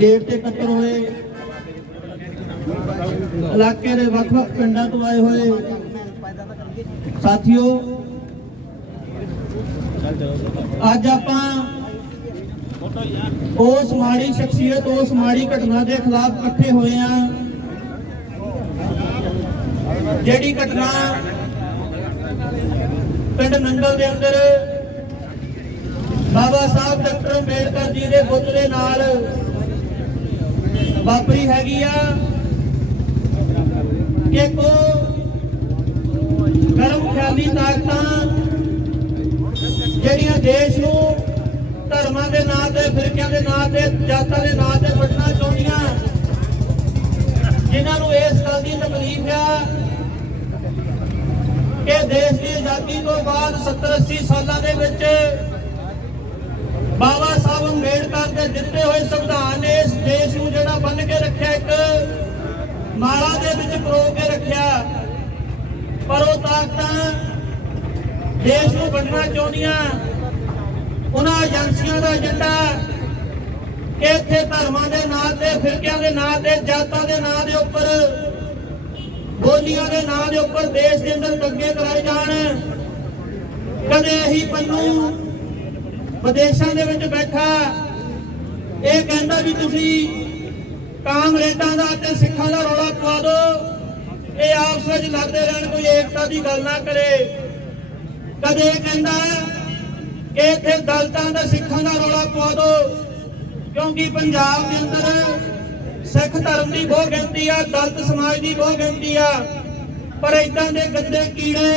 Gate ਤੇ ਇਕੱਤਰ ਹੋਏ। ਇਲਾਕੇ ਦੇ ਵੱਖ-ਵੱਖ ਪਿੰਡਾਂ ਤੋਂ ਆਏ ਹੋਏ ਸਾਥੀਓ, ਅੱਜ ਆਪਾਂ ਉਸ ਮਾੜੀ ਸ਼ਖਸੀਅਤ, ਉਸ ਮਾੜੀ ਘਟਨਾ ਦੇ ਖਿਲਾਫ ਇਕੱਠੇ ਹੋਏ ਆ ਜਿਹੜੀ ਘਟਨਾ ਪਿੰਡ ਨੰਗਲ ਦੇ ਅੰਦਰ ਬਾਬਾ ਅੰਬੇਡਕਰ ਜੀ ਦੇ ਬੁੱਤ ਦੇ ਨਾਲ ਵਾਪਰੀ ਹੈਗੀ ਆ। ਕਿ ਕੋ ਕਰਮ ਖਿਆਲੀ ਤਾਕਤਾਂ ਜਿਹੜੀਆਂ ਦੇਸ਼ ਨੂੰ ਧਰਮਾਂ ਦੇ ਨਾਂ ਤੇ, ਫਿਰਕਿਆਂ ਦੇ ਨਾਂ ਤੇ, ਜਾਤਾਂ ਦੇ ਨਾਂ ਤੇ ਵੰਡਣਾ ਚਾਹੁੰਦੀਆਂ, ਜਿਨ੍ਹਾਂ ਨੂੰ ਇਸ ਗੱਲ ਦੀ ਤਕਲੀਫ ਆ ਕਿ ਦੇਸ਼ ਦੀ ਆਜ਼ਾਦੀ ਤੋਂ ਬਾਅਦ 70 80 ਸਾਲਾਂ ਦੇ ਵਿੱਚ ਬਾਬਾ ਸਾਹਿਬ ਅੰਬੇਡਕਰ ਦੇ ਦਿੱਤੇ ਹੋਏ ਸੰਵਿਧਾਨ ਨੇ ਇਸ ਦੇਸ਼ ਨੂੰ ਜਿਹੜਾ ਬੰਨ ਕੇ ਰੱਖਿਆ, ਇੱਕ ਮਾਲਾ ਦੇ ਵਿੱਚ ਪਰੋ ਕੇ ਰੱਖਿਆ। ਪਰ ਉਹ ਤਾਕਤਾਂ ਦੇਸ਼ ਨੂੰ ਵੰਡਣਾ ਚਾਹੁੰਦੀਆਂ। ਉਹਨਾਂ ਏਜੰਸੀਆਂ ਦਾ ਏਜੰਡਾ ਕਿ ਇੱਥੇ ਧਰਮਾਂ ਦੇ ਨਾਂ ਤੇ, ਫਿਰਕਿਆਂ ਦੇ ਨਾਂ ਤੇ, ਜਾਤਾਂ ਦੇ ਨਾਂ ਦੇ ਉੱਪਰ, ਬੋਲੀਆਂ ਦੇ ਨਾਂ ਦੇ ਉੱਪਰ ਦੇਸ਼ ਦੇ ਅੰਦਰ ਦੰਗੇ ਕਰਾਏ ਜਾਣ। ਕਦੇ ਇਹੀ ਪੰਨੂ ਵਿਦੇਸ਼ਾਂ ਦੇ ਵਿੱਚ ਬੈਠਾ। ਇਹ ਕਹਿੰਦਾ ਵੀ ਤੁਸੀਂ ਕਾਮਰੇਡਾਂ ਦਾ ਤੇ ਸਿੱਖਾਂ ਦਾ ਰੌਲਾ ਪਵਾ ਦਿਓ ਇਹ ਆਪਸ ਵਿੱਚ ਲੜਦੇ ਰਹਿਣ ਕੋਈ ਏਕਤਾ ਦੀ ਗੱਲ ਨਾ ਕਰੇ। ਕਦੇ ਇਹ ਕਹਿੰਦਾ ਕਿ ਇੱਥੇ ਦਲਤਾਂ ਦਾ ਸਿੱਖਾਂ ਦਾ ਰੌਲਾ ਪਵਾ ਦਿਓ ਕਿਉਂਕਿ ਪੰਜਾਬ ਦੇ ਅੰਦਰ ਸਿੱਖ ਧਰਮ ਦੀ ਬਹੁਤ ਗਿਣਤੀ ਆ, ਦਲਤ ਸਮਾਜ ਦੀ ਬਹੁਤ ਗਿਣਤੀ ਆ। ਪਰ ਇਦਾਂ ਦੇ ਗੰਦੇ ਕੀੜੇ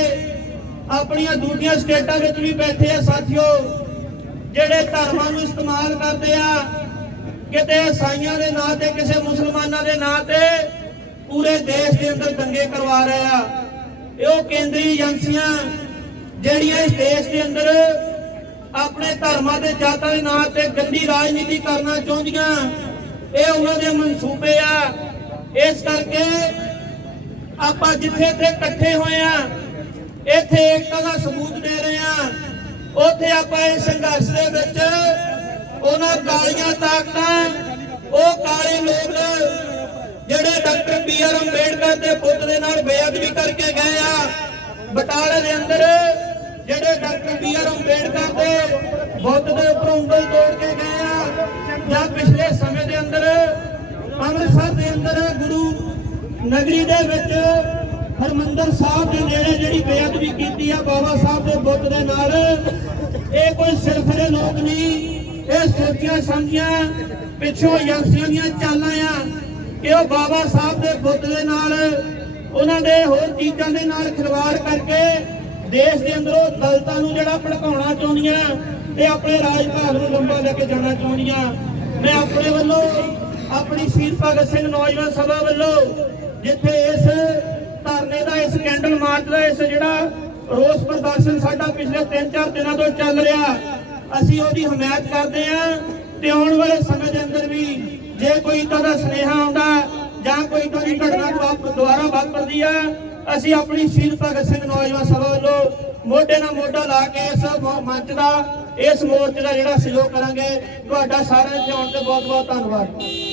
ਆਪਣੀਆਂ ਦੂਜੀਆਂ ਸਟੇਟਾਂ ਵਿੱਚ ਵੀ ਬੈਠੇ ਆ ਸਾਥੀਓ, ਜਿਹੜੇ ਧਰਮਾਂ ਨੂੰ ਇਸਤੇਮਾਲ ਕਰਦੇ ਆ ਕਿਤੇ ਈਸਾਈਆਂ ਦੇ ਨਾਂ ਤੇ, ਕਿਸੇ ਮੁਸਲਮਾਨਾਂ ਦੇ ਨਾਂ ਤੇ ਪੂਰੇ ਦੇਸ਼ ਦੇ ਅੰਦਰ ਦੰਗੇ ਕਰਵਾ ਰਹੇ ਆ। ਇਹ ਉਹ ਕੇਂਦਰੀ ਏਜੰਸੀਆਂ ਜਿਹੜੀਆਂ ਇਸ ਦੇਸ਼ ਦੇ ਅੰਦਰ ਆਪਣੇ ਧਰਮਾਂ ਦੇ ਜਾਤਾਂ ਦੇ ਨਾਂ ਤੇ ਗੰਦੀ ਰਾਜਨੀਤੀ ਕਰਨਾ ਚਾਹੁੰਦੀਆਂ, ਇਹ ਉਹਨਾਂ ਦੇ ਮਨਸੂਬੇ ਆ। ਇਸ ਕਰਕੇ ਆਪਾਂ ਜਿੱਥੇ ਇੱਥੇ ਇਕੱਠੇ ਹੋਏ ਆ, ਇੱਥੇ ਏਕਤਾ ਦਾ ਸਬੂਤ ਦੇ ਰਹੇ ਆ। ਉੱਥੇ ਆਪਾਂ ਇਸ ਸੰਘਰਸ਼ ਦੇ ਵਿੱਚ ਉਹਨਾਂ ਕਾਲੀਆਂ ਤਾਕਤਾਂ, ਉਹ ਕਾਲੇ ਲੋਕ ਜਿਹੜੇ ਡਾਕਟਰ ਬੀ ਆਰ ਅੰਬੇਡਕਰ ਦੇ ਪੁੱਤ ਦੇ ਨਾਲ ਬੇਅਦਬੀ ਕਰਕੇ ਗਏ ਆ, ਬਟਾਲੇ ਦੇ ਅੰਦਰ ਜਿਹੜੇ ਡਾਕਟਰ ਬੀ ਆਰ ਅੰਬੇਡਕਰ ਦੇ ਬੁੱਤ ਦੇ ਉੱਪਰ ਉਂਗਲ ਤੋੜ ਕੇ ਗਏ ਆ, ਜਾਂ ਪਿਛਲੇ ਸਮੇਂ ਦੇ ਅੰਦਰ, ਅੰਮ੍ਰਿਤਸਰ ਦੇ ਅੰਦਰ ਗੁਰੂ ਨਗਰੀ ਦੇ ਵਿੱਚ ਹਰਮੰਦਰ ਸਾਹਿਬ ਦੇ ਨੇੜੇ ਜਿਹੜੀ ਬੇਅਦਬੀ ਕੀਤੀ ਆ, ਬਾਬਾ ਸਾਹਿਬ ਦੇ ਬੁੱਤ ਦੇ ਨਾਲ, ਇਹ ਕੋਈ ਸਿਰਫਰੇ ਲੋਕ ਨਹੀਂ ਇਹ ਸੋਚੀਆਂ ਸਮਝੀਆਂ ਪਿੱਛੋਂ ਏਜੰਸੀਆਂ ਦੀਆਂ ਚਾਲਾਂ ਆ ਕਿ ਉਹ ਬਾਬਾ ਸਾਹਿਬ ਦੇ ਬੁੱਤ ਦੇ ਨਾਲ, ਉਹਨਾਂ ਦੇ ਹੋਰ ਚੀਜ਼ਾਂ ਦੇ ਨਾਲ ਖਿਲਵਾੜ ਕਰਕੇ ਦੇਸ਼ ਦੇ ਅੰਦਰੋਂ ਦਲਤਾਂ ਨੂੰ ਜਿਹੜਾ ਭੜਕਾਉਣਾ ਚਾਹੁੰਦੀਆਂ ਤੇ ਆਪਣੇ ਰਾਜ ਭਾਗ ਨੂੰ ਲੰਬਾ ਲੈ ਕੇ ਜਾਣਾ ਚਾਹੁੰਦੀਆਂ। ਮੈਂ ਆਪਣੇ ਵੱਲੋਂ ਆਪਣੀ ਸ਼ਹੀਦ ਭਗਤ ਸਿੰਘ ਨੌਜਵਾਨ ਸਭਾ ਵੱਲੋਂ ਜਿੱਥੇ ਇਸ ਧਰਨੇ ਦਾ, ਇਸ ਕੈਂਡਲ ਮਾਰਚ ਦਾ, ਇਸ ਜਿਹੜਾ ਰੋਸ ਪ੍ਰਦਰਸ਼ਨ ਸਾਡਾ ਪਿਛਲੇ 3-4 ਦਿਨਾਂ ਤੋਂ ਚੱਲ ਰਿਹਾ ਅਸੀਂ ਉਹਦੀ ਹਮਾਇਤ ਕਰਦੇ ਹਾਂ ਤੇ ਆਉਣ ਵਾਲੇ ਸਮੇਂ ਦੇ ਅੰਦਰ ਵੀ ਜੇ ਕੋਈ ਇਦਾਂ ਦਾ ਸੁਨੇਹਾ ਆਉਂਦਾ ਜਾਂ ਕੋਈ ਇਦਾਂ ਦੀ ਘਟਨਾ ਦੁਬਾਰਾ ਵਾਪਰਦੀ ਆ, ਅਸੀਂ ਆਪਣੀ ਸ਼ਹੀਦ ਭਗਤ ਸਿੰਘ ਨੌਜਵਾਨ ਸਭਾ ਵੱਲੋਂ ਮੋਢੇ ਨਾਲ ਮੋਢਾ ਲਾ ਕੇ ਇਸ ਮੰਚ ਦਾ, ਇਸ ਮੋਰਚੇ ਦਾ ਜਿਹੜਾ ਸਹਿਯੋਗ ਕਰਾਂਗੇ। ਤੁਹਾਡਾ ਸਾਰਿਆਂ ਦੇ ਆਉਣ ਤੇ ਬਹੁਤ ਬਹੁਤ ਧੰਨਵਾਦ।